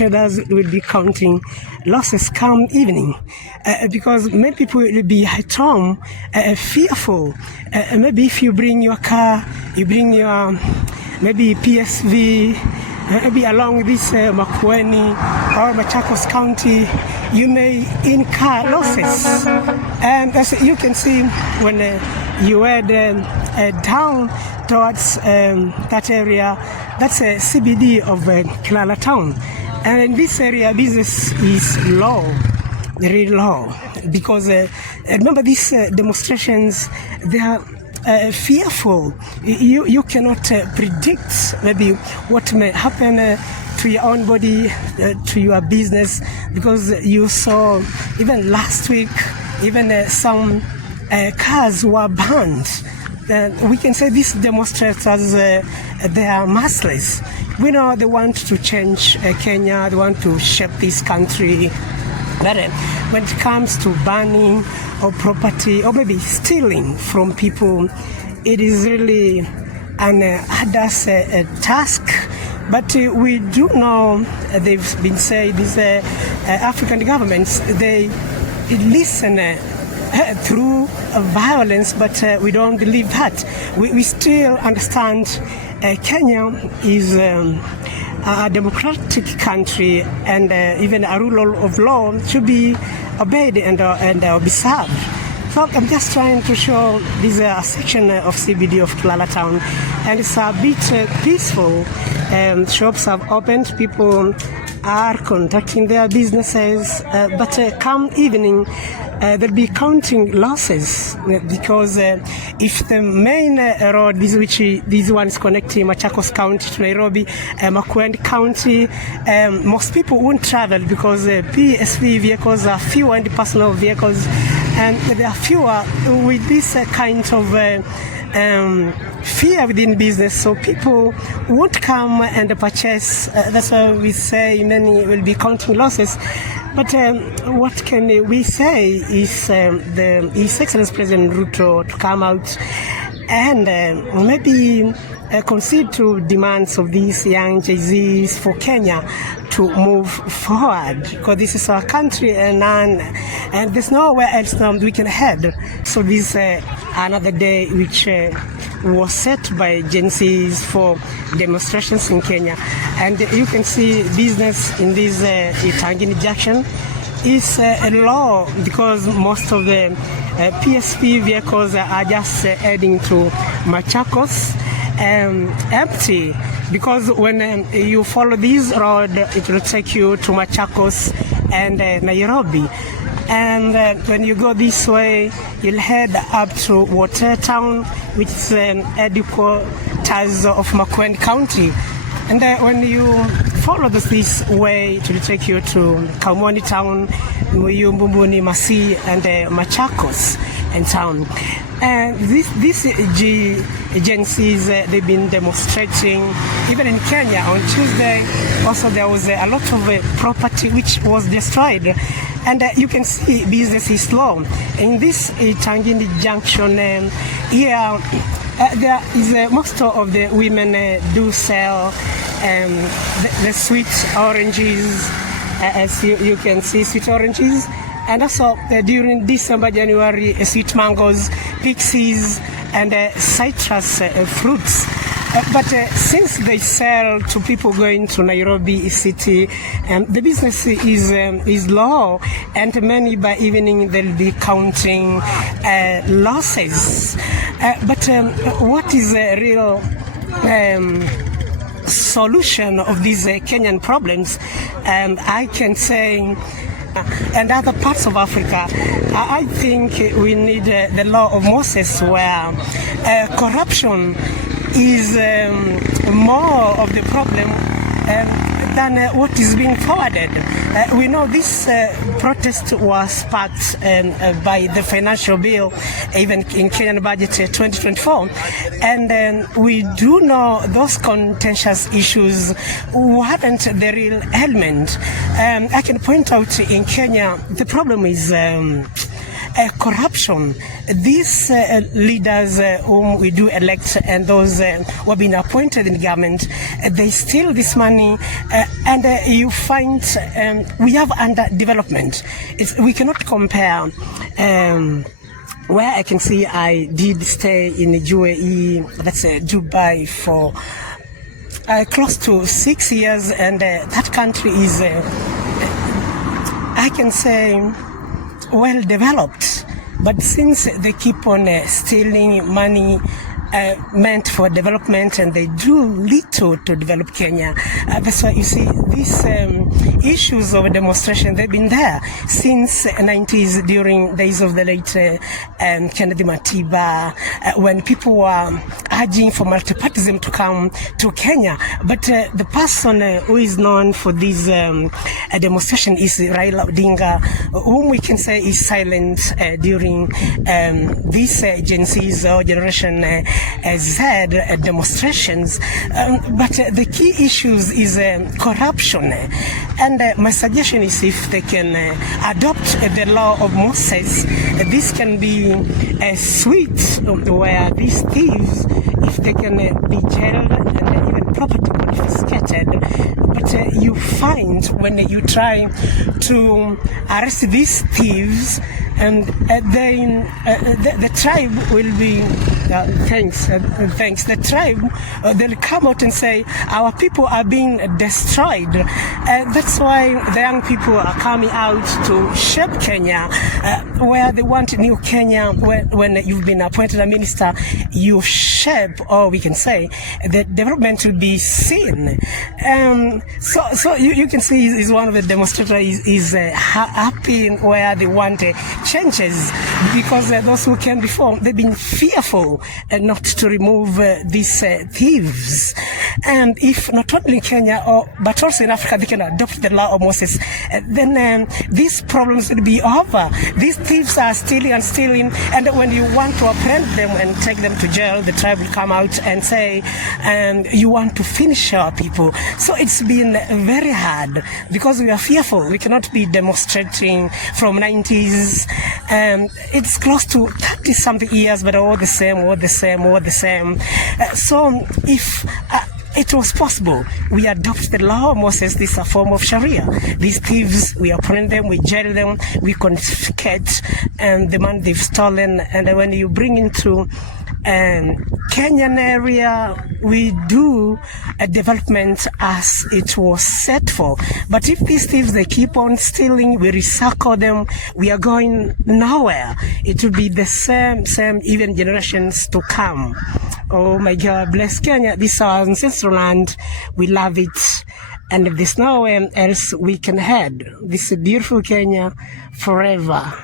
traders will be counting losses come evening because many people will be at home fearful. Maybe if you bring your car, you bring your maybe PSV, maybe along this Makueni or Machakos County, you may incur losses. And as you can see, when you head down towards that area, that's a CBD of Kilala town. And in this area, business is low, very low, because remember these demonstrations, they are fearful. You cannot predict maybe what may happen to your own body, to your business, because you saw even last week, even some cars were banned. We can say these demonstrators, they are merciless. We know they want to change Kenya, they want to shape this country. But when it comes to banning or property or maybe stealing from people, it is really an arduous task. But we do know, they've been saying, these African governments, they listen through violence, but we don't believe that. We still understand Kenya is a democratic country, and even a rule of law should be obeyed and observed. So I'm just trying to show this is a section of CBD of Kilala town, and it's a bit peaceful. Shops have opened, people are conducting their businesses, but come evening, they'll be counting losses because if the main road, this one is connecting Machakos County to Nairobi, Makueni County, most people won't travel because PSV vehicles are fewer and personal vehicles, and there are fewer with this kind of fear within business, so people won't come and purchase. That's why we say many will be counting losses. But what can we say is His Excellency President Ruto to come out and maybe concede to demands of these young GENZs for Kenya to move forward, because this is our country and there's nowhere else we can head. So this another day which was set by GENZs for demonstrations in Kenya, and you can see business in this Itangini junction is low because most of the PSP vehicles are just heading to Machakos empty, because when you follow this road, it will take you to Machakos and Nairobi. And when you go this way, you'll head up to Water Town, which is headquarters of Makueni County. And when you follow this way, it will take you to Kamwani Town, Mbumbuni, Masi, and Machakos and town. And these GENZs, they've been demonstrating even in Kenya on Tuesday. Also, there was a lot of property which was destroyed. And you can see business is slow. In this Tangini Junction here, there is most of the women do sell the sweet oranges, as you can see, sweet oranges. And also during December, January, sweet mangoes, pixies, and citrus fruits. But since they sell to people going to Nairobi city, the business is low, and many by evening they'll be counting losses. But what is a real solution of these Kenyan problems? I can say, and other parts of Africa, I think we need the law of Moses, where corruption is more of the problem than what is being forwarded. We know this protest was sparked by the financial bill, even in Kenyan budget 2024. And we do know those contentious issues weren't the real element. I can point out in Kenya, the problem is corruption. These leaders whom we do elect and those who have been appointed in government, they steal this money, and you find we have underdevelopment. We cannot compare. Where I can see I did stay in the UAE, that's Dubai, for close to 6 years, and that country is, I can say, well developed. But since they keep on stealing money meant for development, and they do little to develop Kenya. That's why you see these issues of demonstration, they've been there since 90s, during days of the late Kennedy Matiba, when people were urging for multipartyism to come to Kenya. But the person who is known for this demonstration is Raila Odinga, whom we can say is silent during this Gen Z's or Generation Z demonstrations. But the key issues is corruption. And my suggestion is, if they can adopt the law of Moses, this can be a sweet where these thieves, if they can be jailed and even property confiscated. But you find when you try to arrest these thieves, and the tribe will be thanks. The tribe they'll come out and say our people are being destroyed. That's why the young people are coming out to shape Kenya, where they want new Kenya. When you've been appointed a minister, you shape, or we can say, the development will be seen. So you can see is one of the demonstrators is happy where they want changes, because those who came before, they've been fearful not to remove these thieves. And if not only in Kenya, but also in Africa, they can adopt the law of Moses, then these problems will be over. These thieves are stealing and stealing, and when you want to apprehend them and take them to jail, the tribe will come out and say, you want to finish our people. So it's been very hard, because we are fearful. We cannot be demonstrating from 90s. It's close to 30-something years, but all the same. So if it was possible, we adopt the law of Moses. This is a form of Sharia. These thieves, we apprehend them, we jail them, we confiscate the money they've stolen. And when you bring into Kenyan area, we do a development as it was set for. But if these thieves, they keep on stealing, we recycle them, we are going nowhere. It will be the same even generations to come. Oh my God, bless Kenya. This is our ancestral land. We love it. And if there's nowhere else we can head, this is beautiful Kenya forever.